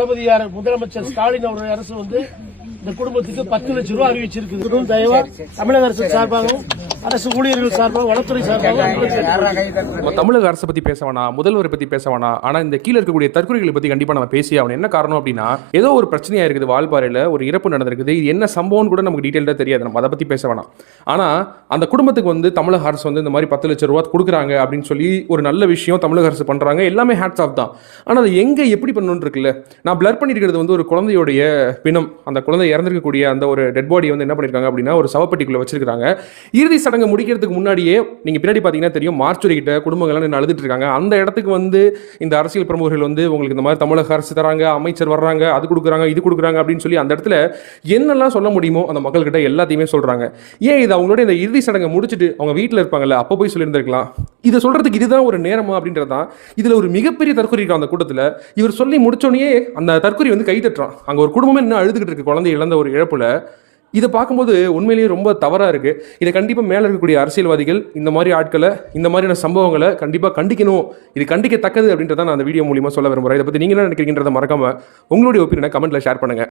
தளபதியார் முதலமைச்சர் ஸ்டாலின் அவருடைய அரசு இந்த குடும்பத்துக்கு 10 லட்சம் ரூபாய் அறிவிச்சிருக்கு. தயவா தமிழக அரசு சார்பாகவும் அரசு ஊழியர்கள் சார்பாகவும் வனத்துறை சார்பாகவும் தமிழக அரசை பத்தி பேச வேணாம், முதல்வரை பத்தி பேச வேணாம். ஆனா இந்த கீழே இருக்கக்கூடிய தற்கொலைகளை பத்தி கண்டிப்பா நம்ம பேசி ஆகணும். என்ன காரணம் அப்படின்னா, ஏதோ ஒரு பிரச்சனையா இருக்குது, வால்பாறையில ஒரு இறப்பு நடந்திருக்குது. இது என்ன சம்பவம் கூட நமக்கு டீட்டெயிலா தெரியாது, நம்ம அதை பத்தி பேச வேணாம். ஆனா அந்த குடும்பத்துக்கு தமிழக அரசு இந்த மாதிரி 10 லட்சம் ரூபாய் கொடுக்குறாங்க அப்படின்னு சொல்லி ஒரு நல்ல விஷயம் தமிழக அரசு பண்றாங்க. எல்லாமே ஹேட்ஸ் ஆஃப் தான். ஆனா அது எங்க எப்படி பண்ணணும்னு இருக்குல்ல. நான் பிளர் பண்ணிருக்கிறது ஒரு குழந்தையோடைய பிணம், அந்த குழந்தை இறந்திருக்கக்கூடிய அந்த ஒரு டெட் பாடி என்ன பண்ணிருக்காங்க அப்படின்னா ஒரு சவப்பெட்டிக்குள்ள வச்சிருக்காங்க. இறுதி சடங்கு முடிக்கிறதுக்கு முன்னாடியே நீங்க பின்னாடி பாத்தீங்கன்னா தெரியும், மார்ச்சுரி கிட்ட குடும்பங்கள் எல்லாம் அழுதுட்டு இருக்காங்க. அந்த இடத்துக்கு இந்த அரசியல் பிரமுகர்கள் உங்களுக்கு இந்த மாதிரி தமிழக அரசு தராங்க, அமைச்சர் வர்றாங்க, அது கொடுக்குறாங்க, இது கொடுக்குறாங்க அப்படின்னு சொல்லி அந்த இடத்துல என்னெல்லாம் சொல்ல முடியுமோ அந்த மக்கள் கிட்ட எல்லாத்தையுமே சொல்றாங்க. ஏன் இது அவங்களோட இந்த இறுதி சடங்கை முடிச்சுட்டு அவங்க வீட்டில் இருப்பாங்கல்ல, அப்போ போய் சொல்லியிருந்திருக்கலாம். இதை சொல்றதுக்கு இதுதான் ஒரு நேரமா அப்படின்றதான் இதுல ஒரு மிகப்பெரிய தற்கொலை இருக்கு அந்த கூட்டத்தில். இவர் சொல்லி முடிச்சோடனே அந்த தற்கொலை கை தட்டுறான். அங்க ஒரு குடும்பமே இன்னும் அழுதுகிட்டு இருக்கு, குழந்தை இழந்த ஒரு இழப்புல. இதை பார்க்கும்போது உண்மையிலேயே ரொம்ப தவறா இருக்கு. இதை கண்டிப்பா மேல இருக்கக்கூடிய அரசியல்வாதிகள் இந்த மாதிரி ஆட்களை, இந்த மாதிரியான சம்பவங்களை கண்டிப்பா கண்டிக்கணும். இது கண்டிக்கத்தக்கது அப்படின்றத நான் அந்த வீடியோ மூலியமா சொல்ல விரும்புறேன். இதை பத்தி நீங்க என்ன நினைக்கிறீங்கன்றத மறக்காம உங்களுடைய ஒப்பீனியனை கமெண்ட்ல ஷேர் பண்ணுங்க.